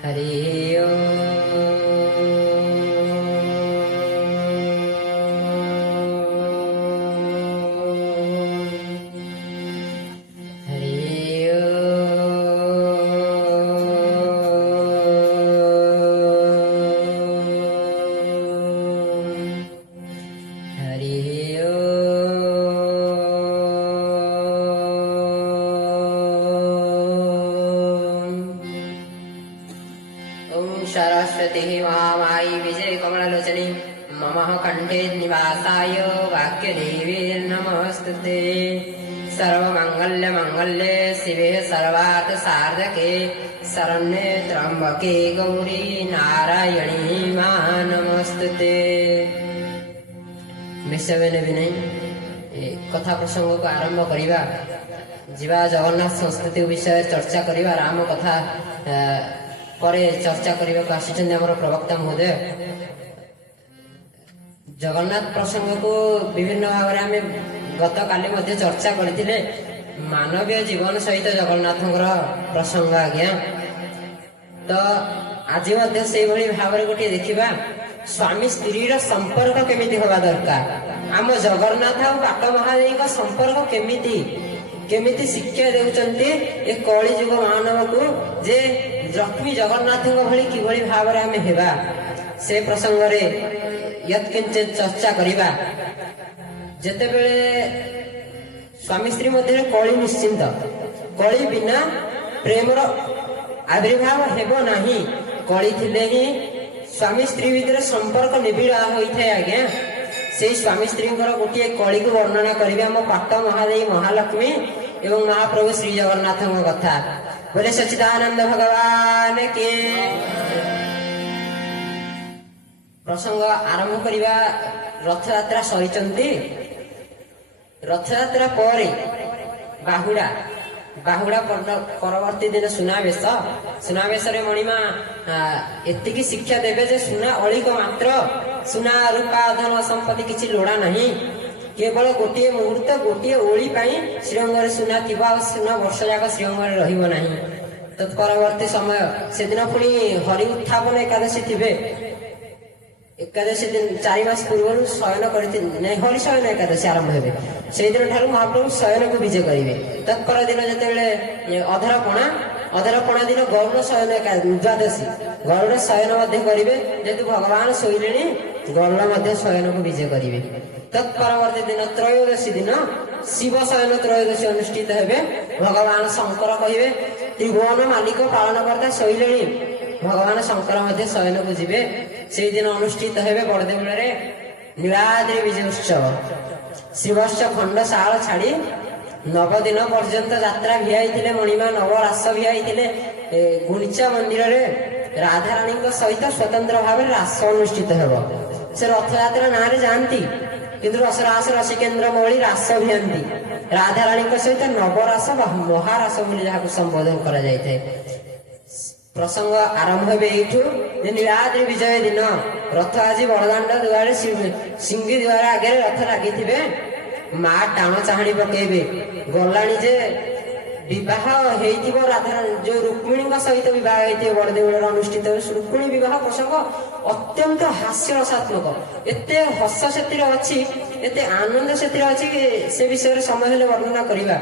हरि सरस्वती वामायि विजय कमललोचनी मम कंठे निवासाय वाक्यदेवी नमस्तुते। सर्वमंगल्य मंगल्ये शिवे सर्वार्थ साधके शरण्ये त्र्यंबके गौरी नारायणी मा नमस्तुते। मिशवेने भी नहीं कथा प्रसंग को आरंभ करिबा जीवा जगन्नाथ संस्कृति विषय चर्चा करिबा राम कथा परे चर्चा करने को आसिछन्ति हमर प्रवक्ता महोदय। जगन्नाथ प्रसंग को विभिन्न भाव में गत काली मध्य चर्चा करथिले। मानवीय जीवन सहित जगन्नाथ प्रसंग आज्ञा तो आज मध्य से भली भाव गोटे देखिबा स्वामी स्त्री संपर्क केमिति होगा दरकार। आम जगन्नाथ और बाट महादेव संपर्क केमिति शिक्षा देउचन्ति ए कली जुग मानव को जे लक्ष्मी जगन्नाथ भली किभली भाव में आम हेबा से प्रसंग रे यत्किंचित चर्चा करिबा। जेतेबेले स्वामी स्त्री मध्य कली निश्चिंत कली बिना प्रेमर आविर्भाव हेबो नाही। कली थिले ही स्वामी स्त्री भितर संपर्क निबिड़ होइथाय आज्ञा। से स्वामी स्त्री गोटे कली को वर्णना करिबे हम पाट महादेवी महालक्ष्मी एवं महाप्रभु श्री जगन्नाथ कथा। बोले सच्चिदानंद भगवान के। प्रसंग आरंभ करिबा रथयात्रा सहिचंती। रथयात्रा पर बाहुड़ा परवर्ती दिन सुनावेश रे मणिमा एतिकी शिक्षा देवे जे सुना अलिक मात्र सुना रूपा धन संपत्ति किछि लोड़ा नहीं। केवल गोटे मुहूर्त गोटे ओली श्रीअंग सुना थिबा सुना वर्ष जाक श्रीअंग रहिबो नहीं। तत्परवर्ती समय से दिन पुणी हरि उत्थापन एकादशी थिबे। एकादशी दिन 4 मास पूर्व शयन कर हरि शयन एकादशी आरंभ हेबे। से दिन ठारू महाप्रभु शयन को विजय करिवे। तत्पर दिन जेतेबेले अधरपणा दिन गरुड़ शयन द्वादशी गरुड़ शयन मध्य करिवे। जेतु भगवान शोइलेनी गरुड़ मध्य शयन को विजय करिवे। तत्परवर्ती दिन त्रयोदशी दिन शिव शयन त्रयोदशी अनुष्ठित हेबे। भगवान शंकर कहिवे त्रिभुवन मालिक पालन करता शोइलेनी भगवान शंकर मध्य शयन को जीवे। से दिन अनुष्ठित हेबे बड़देवल रे नीलाद्रि विजय उत्सव। शिवस्य खंडशाल छाड़ी 9 दिन पर्यंत यात्रा भियाई मणिमा नवरास भियाई गुंडीचा मंदिर रे राधाराणी सहित स्वतंत्र भाव रास अनुष्ठित हेब। से रथयात्रा ना जाती किंतु रसरास रसिकेन्द्र मौली रास भियंती। राधाराणी सहित नवरास महारास जहाँ संबोधन करा जाए। प्रसंग आरंभ हे नीलाद्रि विजय दिन रथ आज बड़दाण्ड द्वारे सिंगी द्वार आगे रथ लगी माँ टाण चाणी पकेबे गलाणी जे विवाह हो राधा जो रुक्मिणी सहित विवाह होती बड़देवल अनुष्ठित रुक्मिणी विवाह प्रसंग अत्यंत हास्यरसात्मक। एते हस से अच्छी एते आनंद से अच्छी से विषय समय वर्णना करवा।